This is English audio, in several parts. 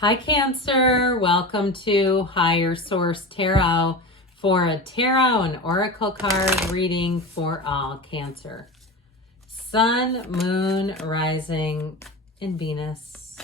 Hi Cancer, welcome to Higher Source Tarot for a tarot and oracle card reading for all Cancer. Sun, Moon, Rising, and Venus.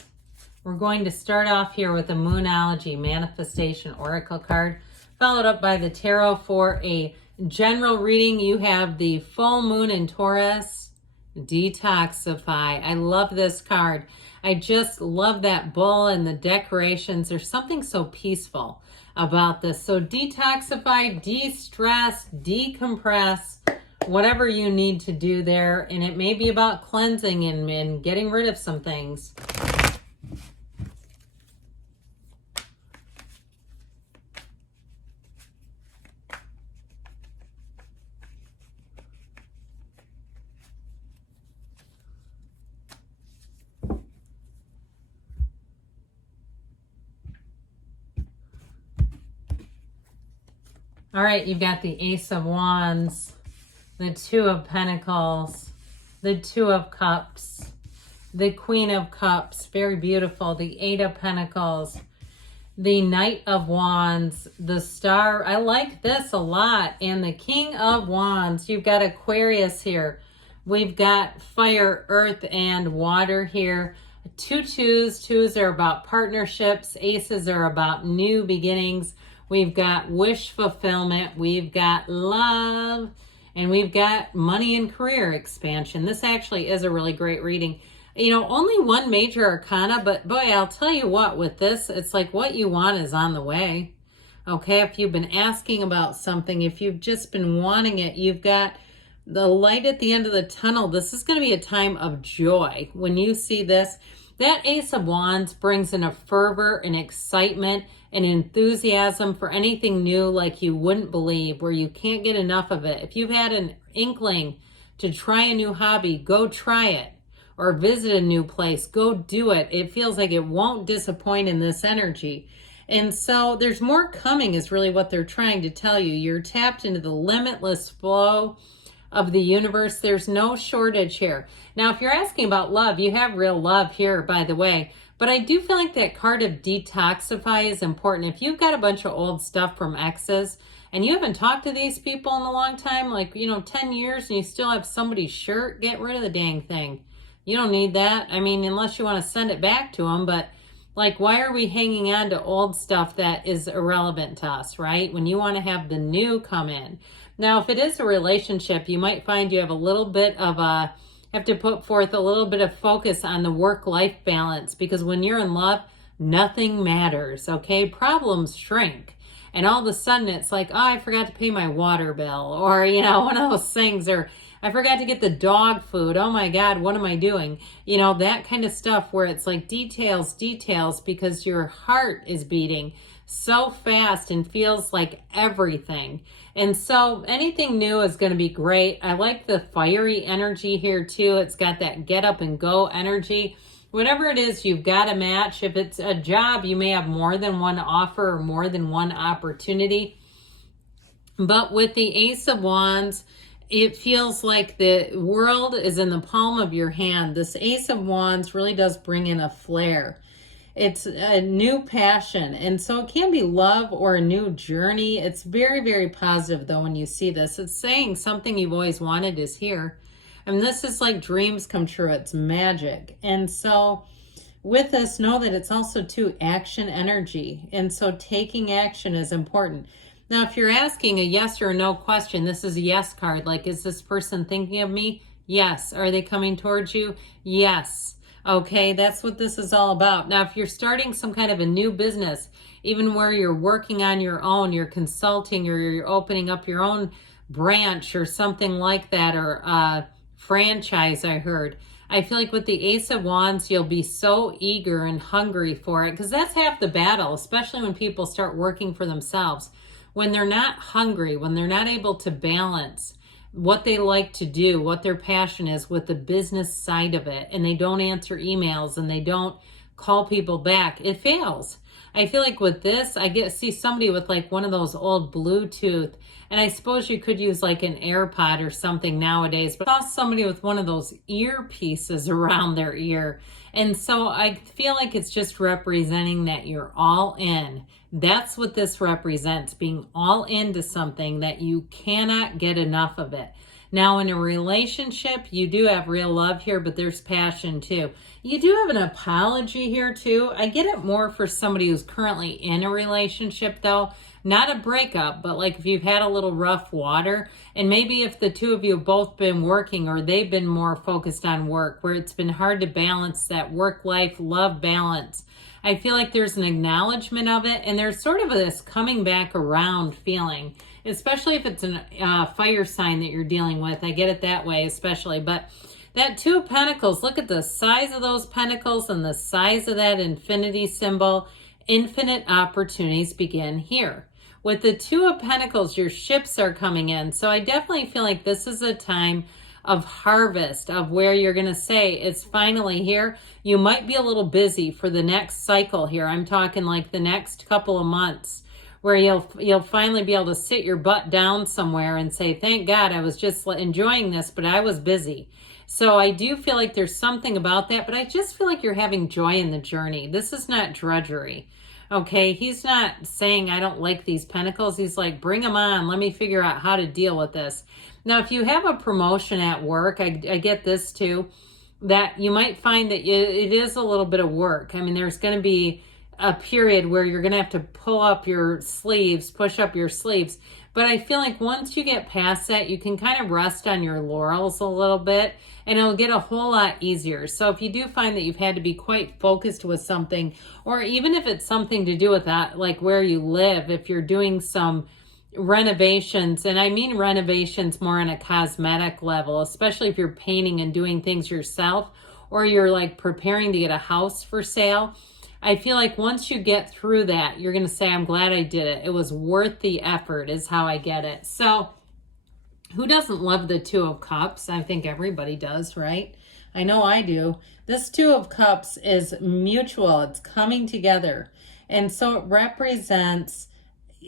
We're going to start off here with a Moonology Manifestation Oracle card, followed up by the tarot for a general reading. You have the full moon in Taurus, Detoxify. I love this card. I just love that bull and the decorations. There's something so peaceful about this. So detoxify, de-stress, decompress, whatever you need to do there. And it may be about cleansing and getting rid of some things. All right, you've got the Ace of Wands, the Two of Pentacles, the Two of Cups, the Queen of Cups, very beautiful, the Eight of Pentacles, the Knight of Wands, the Star, I like this a lot, and the King of Wands. You've got Aquarius here. We've got fire, earth, and water here. Two twos. Twos are about partnerships. Aces are about new beginnings. We've got wish fulfillment, we've got love, and we've got money and career expansion. This actually is a really great reading. You know, only one major arcana, but boy, I'll tell you what, with this, it's like what you want is on the way. Okay, if you've been asking about something, if you've just been wanting it, you've got the light at the end of the tunnel. This is going to be a time of joy. When you see this, that Ace of Wands brings in a fervor and excitement and enthusiasm for anything new like you wouldn't believe, where you can't get enough of it. If you've had an inkling to try a new hobby, go try it. Or visit a new place, go do it. It feels like it won't disappoint in this energy. And so there's more coming is really what they're trying to tell you. You're tapped into the limitless flow of the universe. There's no shortage here. Now, if you're asking about love, you have real love here, by the way. But I do feel like that card of detoxify is important. If you've got a bunch of old stuff from exes and you haven't talked to these people in a long time, like, 10 years, and you still have somebody's shirt, get rid of the dang thing. You don't need that. I mean, unless you want to send it back to them. But like, why are we hanging on to old stuff that is irrelevant to us, right? When you want to have the new come in. Now, if it is a relationship, you might find you have a little bit of have to put forth a little bit of focus on the work-life balance, because when you're in love, nothing matters, okay? Problems shrink. And all of a sudden it's like, oh, I forgot to pay my water bill, or, one of those things, or I forgot to get the dog food. Oh my God, what am I doing? That kind of stuff where it's like details, because your heart is beating so fast and feels like everything. And so anything new is going to be great. I like the fiery energy here too. It's got that get up and go energy. Whatever it is, you've got a match. If it's a job, you may have more than one offer or more than one opportunity. But with the Ace of Wands, it feels like the world is in the palm of your hand. This Ace of Wands really does bring in a flare. It's a new passion. And so it can be love or a new journey. It's very, very positive though when you see this. It's saying something you've always wanted is here. And this is like dreams come true. It's magic. And so with this, know that it's also too action energy. And so taking action is important. Now, if you're asking a yes or no question, this is a yes card. Like, is this person thinking of me? Yes. Are they coming towards you? Yes. Okay, that's what this is all about. Now, if you're starting some kind of a new business, even where you're working on your own, you're consulting, or you're opening up your own branch or something like that, or franchise, I heard. I feel like with the Ace of Wands, you'll be so eager and hungry for it, because that's half the battle, especially when people start working for themselves. When they're not hungry, when they're not able to balance what they like to do, what their passion is with the business side of it, and they don't answer emails and they don't call people back. It fails. I feel like with this, see somebody with like one of those old Bluetooth, and I suppose you could use like an AirPod or something nowadays, but I saw somebody with one of those earpieces around their ear. And so I feel like it's just representing that you're all in. That's what this represents, being all into something that you cannot get enough of it. Now, in a relationship, you do have real love here, but there's passion too. You do have an apology here too. I get it more for somebody who's currently in a relationship though. Not a breakup, but like if you've had a little rough water, and maybe if the two of you have both been working, or they've been more focused on work, where it's been hard to balance that work-life love balance. I feel like there's an acknowledgement of it, and there's sort of this coming back around feeling, especially if it's a fire sign that you're dealing with. I get it that way especially, but that Two of Pentacles, look at the size of those pentacles and the size of that infinity symbol. Infinite opportunities begin here. With the Two of Pentacles, your ships are coming in. So I definitely feel like this is a time of harvest, of where you're going to say it's finally here. You might be a little busy for the next cycle here. I'm talking like the next couple of months, where you'll finally be able to sit your butt down somewhere and say, thank God, I was just enjoying this, but I was busy. So I do feel like there's something about that, but I just feel like you're having joy in the journey. This is not drudgery. Okay, he's not saying I don't like these pentacles. He's like, bring them on. Let me figure out how to deal with this. Now, if you have a promotion at work, I get this too, that you might find that it is a little bit of work. I mean, there's going to be a period where you're going to have to pull up your sleeves, push up your sleeves. But I feel like once you get past that, you can kind of rest on your laurels a little bit, and it'll get a whole lot easier. So if you do find that you've had to be quite focused with something, or even if it's something to do with that, like where you live, if you're doing some renovations, and I mean renovations more on a cosmetic level, especially if you're painting and doing things yourself, or you're like preparing to get a house for sale, I feel like once you get through that, you're going to say, I'm glad I did it. It was worth the effort, is how I get it. So who doesn't love the Two of Cups? I think everybody does, right? I know I do. This Two of Cups is mutual. It's coming together. And so it represents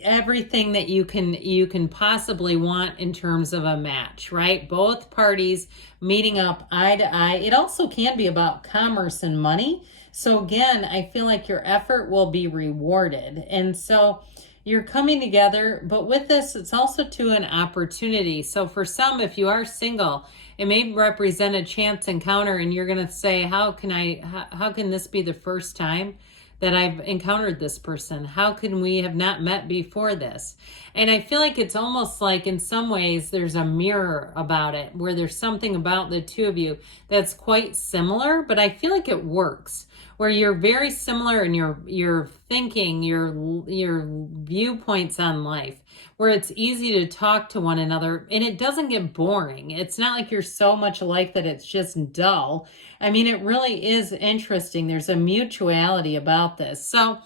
everything that you can possibly want in terms of a match, right? Both parties meeting up eye to eye. It also can be about commerce and money. So again, I feel like your effort will be rewarded. And so you're coming together, but with this, it's also to an opportunity. So for some, if you are single, it may represent a chance encounter, and you're going to say, how can this be the first time that I've encountered this person? How can we have not met before this? And I feel like it's almost like in some ways there's a mirror about it, where there's something about the two of you that's quite similar, but I feel like it works, where you're very similar in your thinking, your viewpoints on life, where it's easy to talk to one another and it doesn't get boring. It's not like you're so much alike that it's just dull. I mean, it really is interesting. There's a mutuality about this. So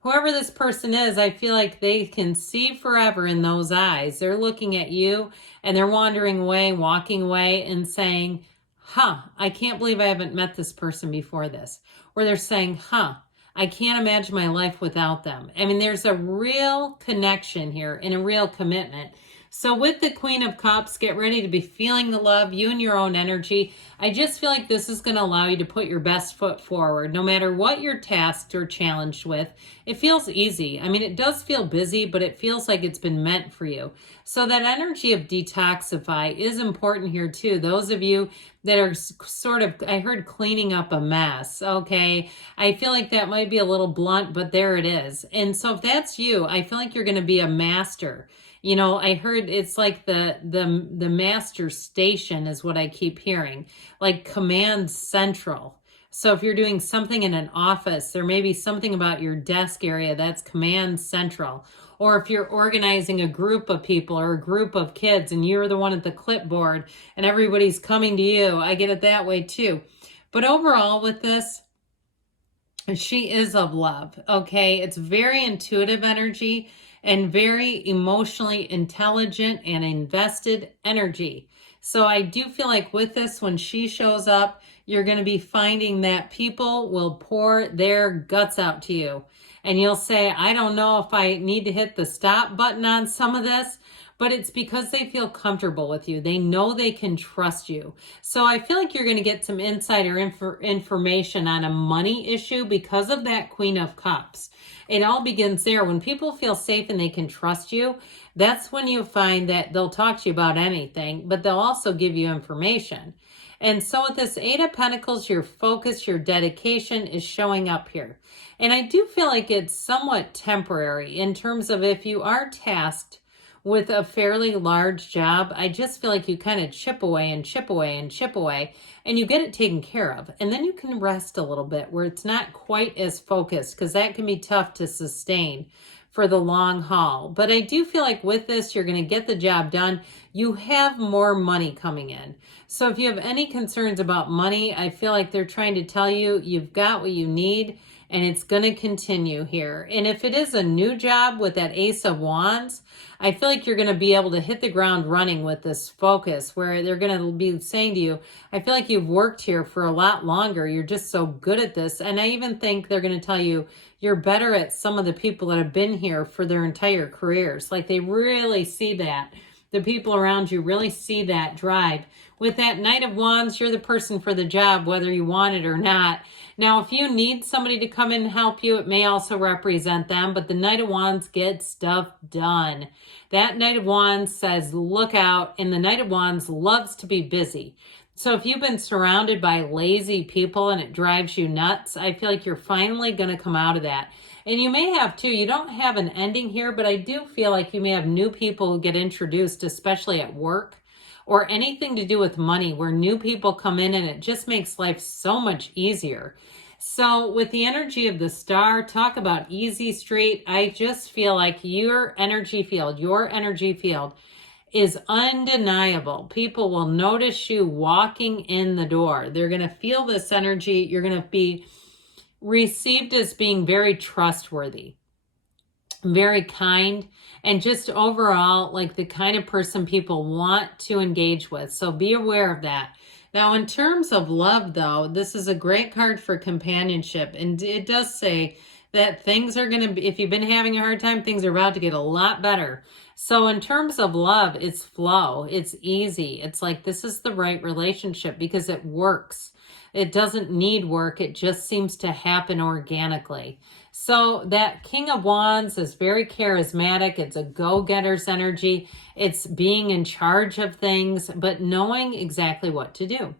whoever this person is, I feel like they can see forever in those eyes. They're looking at you and they're wandering away, walking away and saying, I can't believe I haven't met this person before this. Or they're saying, I can't imagine my life without them. I mean, there's a real connection here and a real commitment. So with the Queen of Cups, get ready to be feeling the love, you and your own energy. I just feel like this is going to allow you to put your best foot forward. No matter what you're tasked or challenged with, it feels easy. I mean, it does feel busy, but it feels like it's been meant for you. So that energy of detoxify is important here too. Those of you that are sort of, I heard cleaning up a mess. Okay. I feel like that might be a little blunt, but there it is. And so if that's you, I feel like you're going to be a master. You know, I heard it's like the master station is what I keep hearing, like command central. So if you're doing something in an office, there may be something about your desk area that's command central. Or if you're organizing a group of people or a group of kids and you're the one at the clipboard and everybody's coming to you, I get it that way too. But overall with this, she is of love, okay? It's very intuitive energy and very emotionally intelligent and invested energy. So I do feel like with this, when she shows up, you're going to be finding that people will pour their guts out to you. And you'll say, I don't know if I need to hit the stop button on some of this, but it's because they feel comfortable with you. They know they can trust you. So I feel like you're going to get some insider information on a money issue because of that Queen of Cups. It all begins there. When people feel safe and they can trust you, that's when you find that they'll talk to you about anything, but they'll also give you information. And so with this Eight of Pentacles, your focus, your dedication is showing up here. And I do feel like it's somewhat temporary in terms of if you are tasked with a fairly large job, I just feel like you kind of chip away and chip away and chip away, and you get it taken care of. And then you can rest a little bit where it's not quite as focused, because that can be tough to sustain for the long haul. But I do feel like with this, you're going to get the job done. You have more money coming in. So if you have any concerns about money, I feel like they're trying to tell you you've got what you need, and it's going to continue here. And if it is a new job with that Ace of Wands, I feel like you're going to be able to hit the ground running with this focus, where they're going to be saying to you, I feel like you've worked here for a lot longer. You're just so good at this. And I even think they're going to tell you you're better at some of the people that have been here for their entire careers. Like, they really see that. The people around you really see that drive. With that Knight of Wands, you're the person for the job, whether you want it or not. Now, if you need somebody to come in and help you, it may also represent them, but the Knight of Wands gets stuff done. That Knight of Wands says, look out, and the Knight of Wands loves to be busy. So if you've been surrounded by lazy people and it drives you nuts, I feel like you're finally going to come out of that. And you may have too. You don't have an ending here, but I do feel like you may have new people who get introduced, especially at work or anything to do with money, where new people come in and it just makes life so much easier. So with the energy of the star, talk about easy street. I just feel like your energy field is undeniable. People will notice you walking in the door. They're going to feel this energy. You're going to be received as being very trustworthy, very kind, and just overall like the kind of person people want to engage with. So be aware of that. Now, in terms of love, though, this is a great card for companionship. And it does say that things are going to be, if you've been having a hard time, things are about to get a lot better. So in terms of love, it's flow. It's easy. It's like this is the right relationship because it works. It doesn't need work. It just seems to happen organically. So that King of Wands is very charismatic. It's a go-getter's energy. It's being in charge of things, but knowing exactly what to do.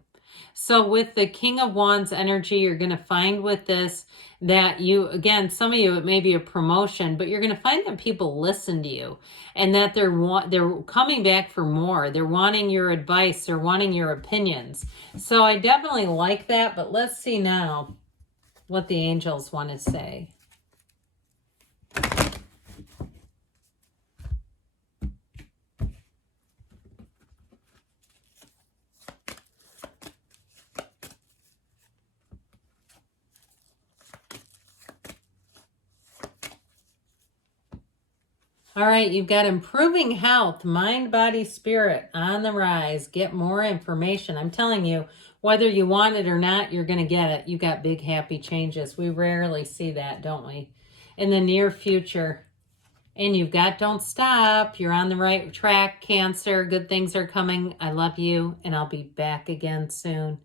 So with the King of Wands energy, you're going to find with this that you, again, some of you, it may be a promotion, but you're going to find that people listen to you and that they're coming back for more. They're wanting your advice. They're wanting your opinions. So I definitely like that, but let's see now what the angels want to say. All right, you've got improving health, mind, body, spirit on the rise. Get more information. I'm telling you, whether you want it or not, you're going to get it. You got big, happy changes. We rarely see that, don't we? In the near future. And you've got don't stop. You're on the right track, Cancer. Good things are coming. I love you, and I'll be back again soon.